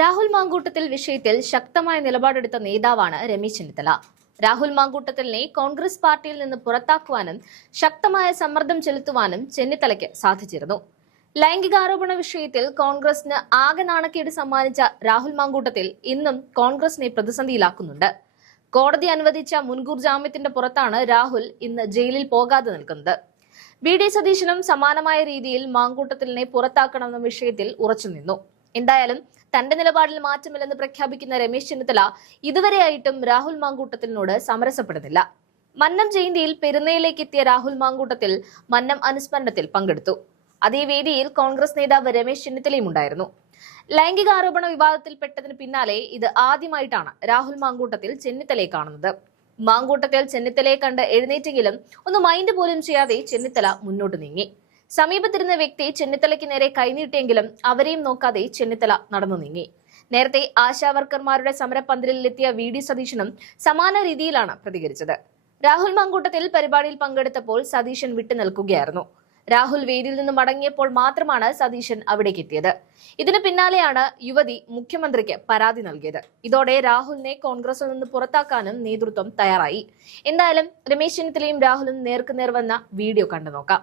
രാഹുൽ മാങ്കൂട്ടത്തിൽ വിഷയത്തിൽ ശക്തമായ നിലപാടെടുത്ത നേതാവാണ് രമേശ് ചെന്നിത്തല. രാഹുൽ മാങ്കൂട്ടത്തിലിനെ കോൺഗ്രസ് പാർട്ടിയിൽ നിന്ന് പുറത്താക്കുവാനും ശക്തമായ സമ്മർദ്ദം ചെലുത്തുവാനും ചെന്നിത്തലയ്ക്ക് സാധിച്ചിരുന്നു. ലൈംഗികാരോപണ വിഷയത്തിൽ കോൺഗ്രസിന് ആകെ നാണക്കേട് സമ്മാനിച്ച രാഹുൽ മാങ്കൂട്ടത്തിൽ ഇന്നും കോൺഗ്രസിനെ പ്രതിസന്ധിയിലാക്കുന്നുണ്ട്. കോടതി അനുവദിച്ച മുൻകൂർ ജാമ്യത്തിന്റെ പുറത്താണ് രാഹുൽ ഇന്ന് ജയിലിൽ പോകാതെ നിൽക്കുന്നത്. വി.ഡി. സതീശനും സമാനമായ രീതിയിൽ മാങ്കൂട്ടത്തിലിനെ പുറത്താക്കണമെന്ന വിഷയത്തിൽ ഉറച്ചുനിന്നു. എന്തായാലും തന്റെ നിലപാടിൽ മാറ്റമില്ലെന്ന് പ്രഖ്യാപിക്കുന്ന രമേശ് ചെന്നിത്തല ഇതുവരെയായിട്ടും രാഹുൽ മാങ്കൂട്ടത്തിലിനോട് സമരസപ്പെടുന്നില്ല. മന്നം ജയന്തിയിൽ പെരുന്നയിലേക്ക് എത്തിയ രാഹുൽ മാങ്കൂട്ടത്തിൽ മന്നം അനുസ്മരണത്തിൽ പങ്കെടുത്തു. അതേ വേദിയിൽ കോൺഗ്രസ് നേതാവ് രമേശ് ചെന്നിത്തലയും ഉണ്ടായിരുന്നു. ലൈംഗികാരോപണ വിവാദത്തിൽപ്പെട്ടതിന് പിന്നാലെ ഇത് ആദ്യമായിട്ടാണ് രാഹുൽ മാങ്കൂട്ടത്തിൽ ചെന്നിത്തലയെ കാണുന്നത്. മാങ്കൂട്ടത്തിൽ ചെന്നിത്തലയെ കണ്ട് എഴുന്നേറ്റെങ്കിലും ഒന്ന് മൈൻഡ് പോലും ചെയ്യാതെ ചെന്നിത്തല മുന്നോട്ട് നീങ്ങി. സമീപത്തിരുന്ന വ്യക്തി ചെന്നിത്തലയ്ക്ക് നേരെ കൈനീട്ടിയെങ്കിലും അവരെയും നോക്കാതെ ചെന്നിത്തല നടന്നു നീങ്ങി. നേരത്തെ ആശാവർക്കർമാരുടെ സമരപന്തലിലെത്തിയ വി.ഡി. സതീശനും സമാന രീതിയിലാണ് പ്രതികരിച്ചത്. രാഹുൽ മാങ്കൂട്ടത്തിൽ പരിപാടിയിൽ പങ്കെടുത്തപ്പോൾ സതീശൻ വിട്ടുനിൽക്കുകയായിരുന്നു. രാഹുൽ വേദിയിൽ നിന്ന് മടങ്ങിയപ്പോൾ മാത്രമാണ് സതീശൻ അവിടേക്ക് എത്തിയത്. ഇതിന് പിന്നാലെയാണ് യുവതി മുഖ്യമന്ത്രിക്ക് പരാതി നൽകിയത്. ഇതോടെ രാഹുലിനെ കോൺഗ്രസിൽ നിന്ന് പുറത്താക്കാനും നേതൃത്വം തയ്യാറായി. എന്തായാലും രമേശ് ചെന്നിത്തലയും രാഹുലും നേർക്കുനേർ വന്ന വീഡിയോ കണ്ടു നോക്കാം.